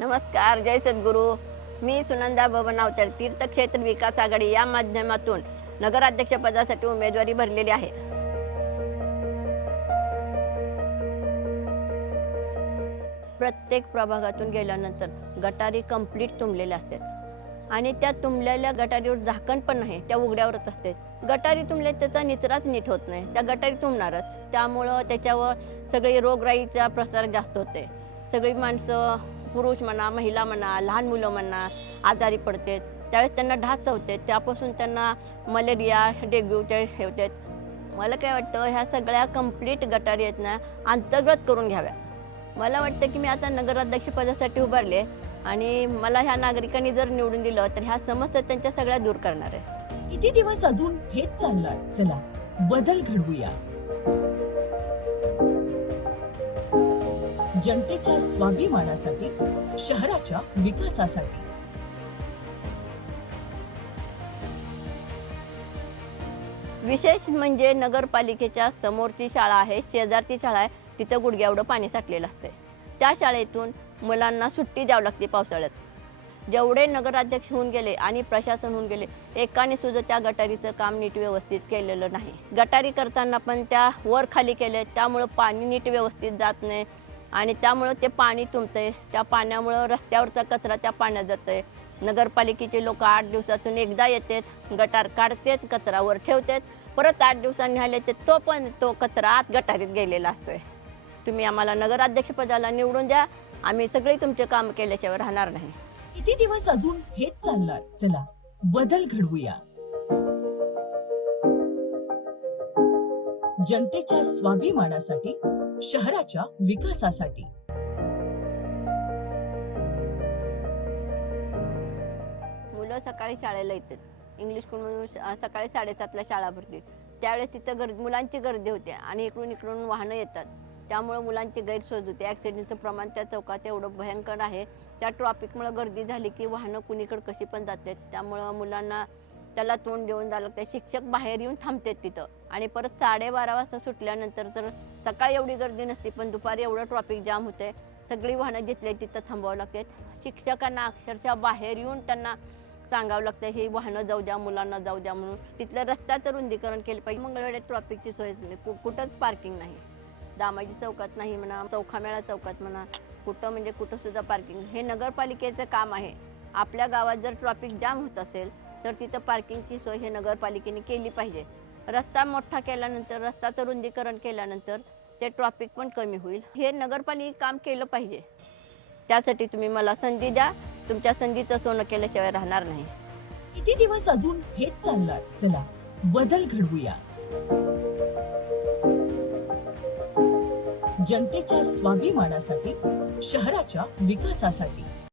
नमस्कार, जय सद्गुरू. मी सुनंदा बबन अवतार तीर्थक्षेत्र विकास आघाडी या माध्यमातून नगराध्यक्ष पदासाठी उमेदवारी भरलेली आहे. प्रत्येक प्रभागातून गेल्यानंतर गटारी कंप्लीट तुंबलेल्या असतात आणि त्या तुंबलेल्या गटारीवर झाकण पण नाही, त्या उघड्यावरच असते. गटारी तुंबले त्याचा निचराच नीट होत नाही, त्या गटारी तुंबणारच. त्यामुळं त्याच्यावर सगळी रोगराईचा प्रसार जास्त होते. सगळी माणसं, पुरुष म्हणा, महिला म्हणा, लहान मुलं म्हणा आजारी पडतात. त्यावेळेस त्यांना ढास होते, त्यापासून त्यांना मलेरिया, डेंग्यूच्या होतात. मला काय वाटतं, ह्या सगळ्या कंप्लीट गटारी आहेत ना अंतर्गत करून घ्याव्या. मला वाटतं की मी आता नगराध्यक्ष पदासाठी उभारले आणि मला ह्या नागरिकांनी जर निवडून दिलं तर ह्या समस्या त्यांच्या सगळ्या दूर करणार आहे. किती दिवस अजून हेच चालणार? चला बदल घडवूया. जनतेच्या स्वाभिमानासाठी, शहराच्या विकासासाठी. विशेष म्हणजे नगरपालिकेच्या समोरची शाळा आहे, शेजारची शाळा आहे, तिथं गुडघ्याएवढं पाणी साठलेलं असते. त्या शाळेतून मुलांना सुट्टी द्यावी लागते पावसाळ्यात. जेवढे नगराध्यक्ष होऊन गेले आणि प्रशासन होऊन गेले, एकाने सुद्धा त्या गटारीचं काम नीट व्यवस्थित केलेलं नाही. गटारी करताना पण त्या वर खाली केले, त्यामुळं पाणी नीट व्यवस्थित जात नाही आणि त्यामुळं ते पाणी तुंबतंय. त्या पाण्यामुळं रस्त्यावरचा कचरा त्या पाण्यात जातंय. नगरपालिकेचे लोक 8 दिवसातून एकदा येतात, गटार काढतात, कचरावर ठेवतात, परत 8 दिवसांनी आले ते तो कचरा आत गटारीत गेलेला असतोय. तुम्ही आम्हाला नगराध्यक्षपदाला निवडून द्या, आम्ही सगळे तुमचे काम केल्याशिवाय राहणार नाही. किती दिवस अजून हेच चालणार? चला बदल घडवूया. जनतेच्या स्वाभिमानासाठी, शहराच्या विकासासाठी. मुलं सकाळी शाळेला येतात, इंग्लिश स्कूलमधून सकाळी 7:30ला शाळा भरते. त्यावेळेस तिथं मुलांची गर्दी होते आणि इकडून वाहनं येतात. त्यामुळं मुलांची गैरसोय होते. ॲक्सिडेंटचं प्रमाण त्या चौकात एवढं भयंकर आहे. त्या ट्रॉफिकमुळे गर्दी झाली की वाहनं कुणीकडे कशी पण जातात. त्यामुळं मुलांना त्याला तोंड देऊन जावं लागतं. शिक्षक बाहेर येऊन थांबतात तिथं आणि परत 12:30 वाजता सुटल्यानंतर तर सकाळी एवढी गर्दी नसते, पण दुपारी एवढं ट्रॉफिक जाम होते. सगळी वाहनं जिथले तिथं थांबावं लागतात. शिक्षकांना अक्षरशः बाहेर येऊन त्यांना सांगावं लागतं, हे वाहनं जाऊ द्या, मुलांना जाऊ द्या म्हणून. तिथलं रस्त्याचं रुंदीकरण केलं पाहिजे. मंगळवेढ्यात ट्रॉफिकची सोयच नाही, कुठंच पार्किंग नाही. दामाजी चौकात नाही म्हणा, चौखामेळा चौकात म्हणा, कुठं सुद्धा पार्किंग. हे नगरपालिकेचं काम आहे. आपल्या गावात जर ट्रॉफिक जाम होत असेल तर तिथं पार्किंगची सोय हे नगरपालिकेने केली पाहिजे. रस्ता मोठा केल्यानंतर, रस्त्याचं रुंदीकरण केल्यानंतर ते ट्रॉफिक पण कमी होईल. हे नगरपालिकेने काम केलं पाहिजे. त्यासाठी तुम्ही मला संधी द्या. तुमच्या संधीचं सोनं केल्याशिवाय राहणार नाही. किती दिवस अजून हेच चालणार? चला बदल घडवूया. जनतेच्या स्वाभिमानासाठी, शहराच्या विकासासाठी.